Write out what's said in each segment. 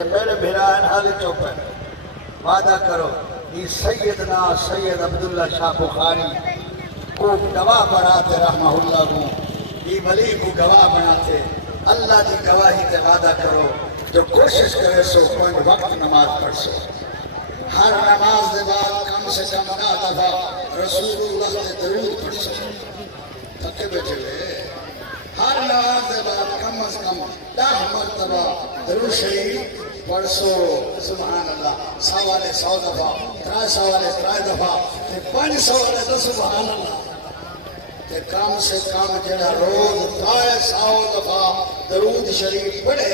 میرے بھرائن حال چوپ ہے وعدہ کرو یہ سیدنا سید عبداللہ شاہ بخاری کو گواہ بناتے رحمہ اللہ کو یہ ولی کو گواہ بناتے اللہ کی گواہی تے وعدہ کرو جو کوشش کرے سو پانچ وقت نماز پڑھ سو ہر نماز دے بعد کم سے کم 10 دفعہ رسول اللہ دے درود پڑھ سو تھکے بیٹھے ہوئے ہر نماز دے بعد کم از کم 10 مرتبہ درود شریف پڑھ سو سبحان اللہ 100 دفعہ 300 دفعہ 500 سبحان اللہ کہ کم سے کم جڑا روز 100 دفعہ درود شریف پڑھے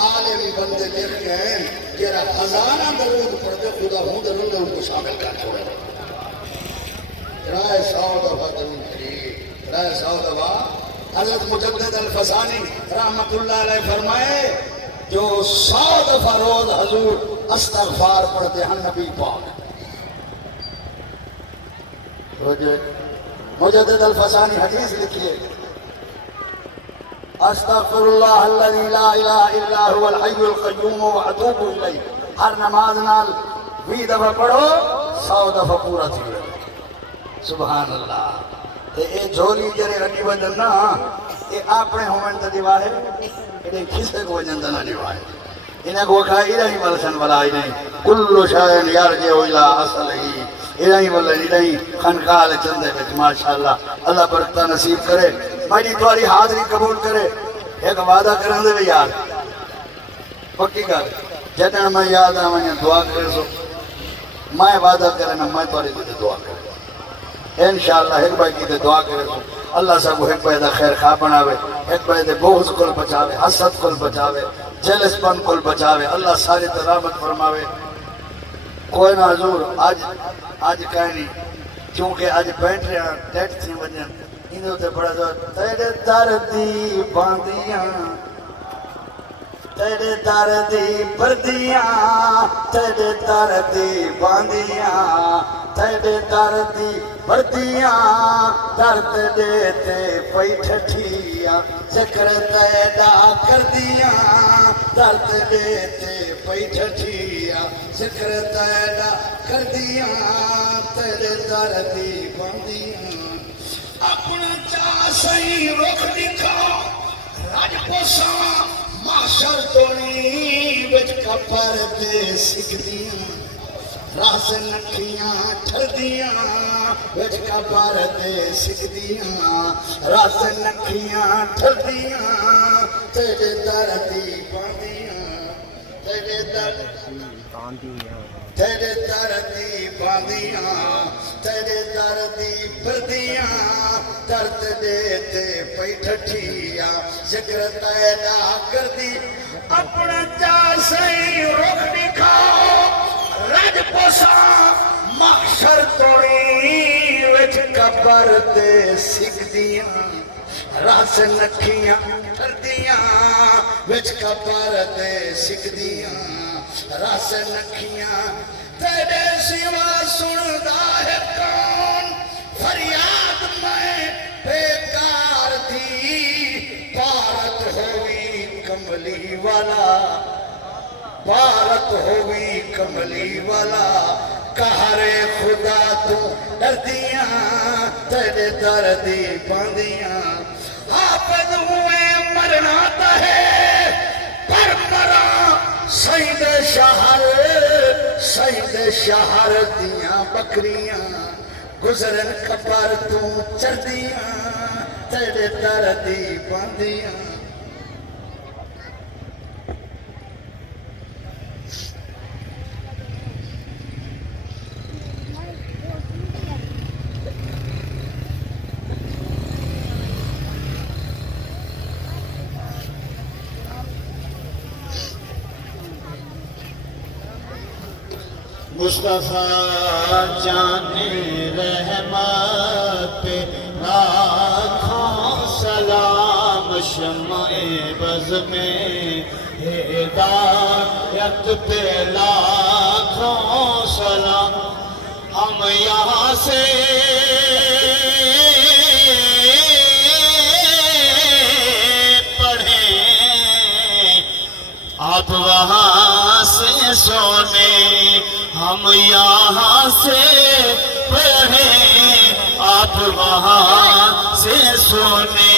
عالم بندے دیکھ گئے جڑا ہزارہ درود پڑھتے خدا ہوں درود ان کو شامل کر چھوڑے 100 دفعہ درود شریف 100 دفعہ حضرت مجدد الفسانی رحمت اللہ علیہ فرمائے جو 100 دفعہ روز حضور استغفار پڑھتے ہیں نبی پاک مجدد الفسانی حدیث لکھیے استغفر اللہ الذی لا الہ الا هو الحی القیوم واتوب الیہ ہر نماز نال 20 دفعہ پڑھو 100 دفعہ پورا تھی سبحان اللہ تے اے جھولی جڑے رڈی وجن نا اے اپنے ہومن تے دیواہے اے کسے کو وجن تے نہ دیواہے انہاں کو کھائی رہی ملسن ولا نہیں کل شاء یرجع الی اصلہ الہی واللہ الہی خانقاہ چندے بچ ماشاءاللہ اللہ برکتہ نصیب کرے میری تواری حاضری قبول کرے ایک وعدہ کرن دے یار پکی کر جدن میں یاد آمیں دعا کرے سو میں وعدہ کرنا میں تواری دے دعا کرے انشاءاللہ ایک بھائی کی دے دعا کرے سو اللہ صاحب ایک بھائی دا خیر خواہ بناوے ایک بھائی دے بغض کل بچاوے حسد کل بچاوے جلس پن کل بچاوے اللہ ساری ترامت فرماوے کوئی نہ حضور آج کہیں نہیں چونکہ آج بیٹھ رہے ہیں ٹیٹ تھی وجہ انہوں تے بڑا زور تیرے دردی باندیاں تیرے دردی پردیاں تیرے دردی باندیاں تیرے دردی پردیاں درد دیتے پئی ٹھٹھیاں ذکر تیرا کر دیاں درد دیتے پئی ٹھٹھیاں ذکر تیرا کر دیاں تیرے دردی باندیاں اپنا چاہ صحیح رخ دکھا راج پوساں معاشر تونی بچ کپر دے سکھ دیاں راس نکھیاں ٹھر دیاں بچ کپر دے سکھ دیاں راس نکھیاں ٹھر دیاں تیرے دردی باندیاں تیرے دردی تیرے دردی باندیاں تیرے دردی پردیاں درد دیتے پئی ٹھٹھیاں ذکر تیرا کر دی اپنا چاہ صحیح رخ دکھاؤ رج پوساں محشر توڑی وچ قبر دے سکھ دیاں راس نکھیاں ٹھردیاں وچ قبر دے سکھ دیاں راس نکھیاں تیرے سوا سندا ہے کون فریاد میں بیکار دی بھارت ہوئی کملی والا بھارت ہوئی کملی والا قہر خدا تو ڈردیاں تیرے دردی باندیاں حافظ ہوئے مرنا ہے پر مراں سید شہر دیاں بکریاں گزرن کپر تو چردیاں تیرے دردی باندیاں مصطفیٰ جان رحمت پہ لاکھوں سلام شمع بز میں ہدایت پہ لاکھوں سلام ہم یہاں سے پڑھیں آپ آپ وہاں سے سونے ہم یہاں سے پڑھیں، آپ وہاں سے سونے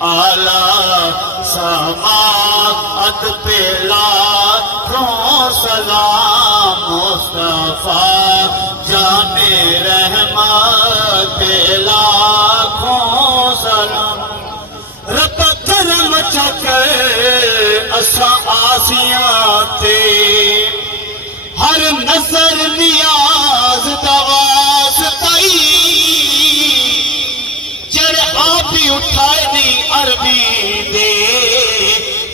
اعلیٰ سماعت پہ لاکھوں سلام، مصطفیٰ جان رحمت پہ لاکھوں سلام۔ رب کرم چکر اسا آسیاں تے، ہر نظر نیاز دواز تائی، جڑے آپ ہی اٹھائے نہیں عربی دے،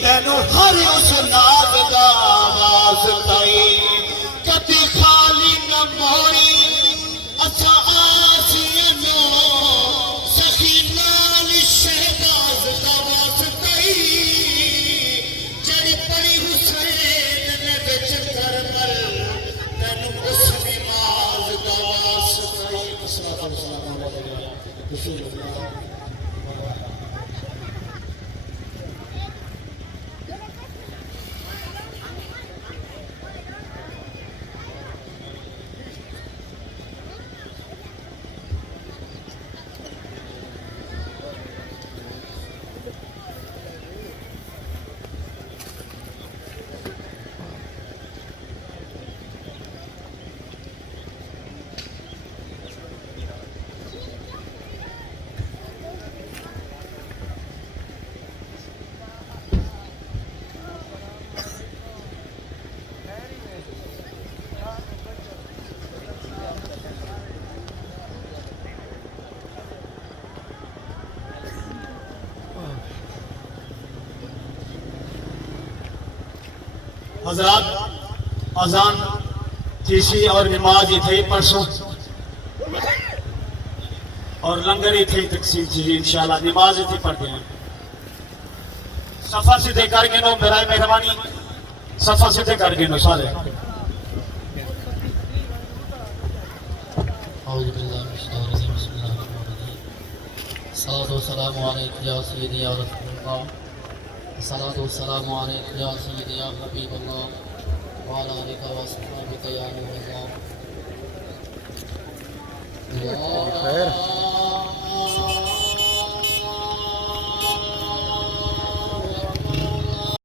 تینو ہر اس ناز دواز تائی، کدی خالی نہ موڑی اسا آسیاں نو، سخی نال شہباز دواز تائی، جڑی پڑی حسین نے بچ کربل، تینو اس نماز دواز تائی۔ الصلاۃ والسلام علیہ رسول اللہ۔ حضرات اذان تیسری اور نماز ہی تھے پرسوں، اور لنگر ہی تھے تقسیم تھی انشاءاللہ، نماز ہی تھی پڑھتے ہیں۔ صفحہ سیدھے کر کے نو برائے مہربانی، صفحہ سیدھے کر کے نو سارے۔ اعوذ باللہ من الشیطان الرجیم، بسم اللہ الرحمن الرحیم۔ الصلاۃ والسلام علیک یا سیدی یا رسول اللہ، الصلاۃ والسلام علیک یا سیدی یا حبیب اللہ، وعلی آلک و اصحابک یا نور اللہ۔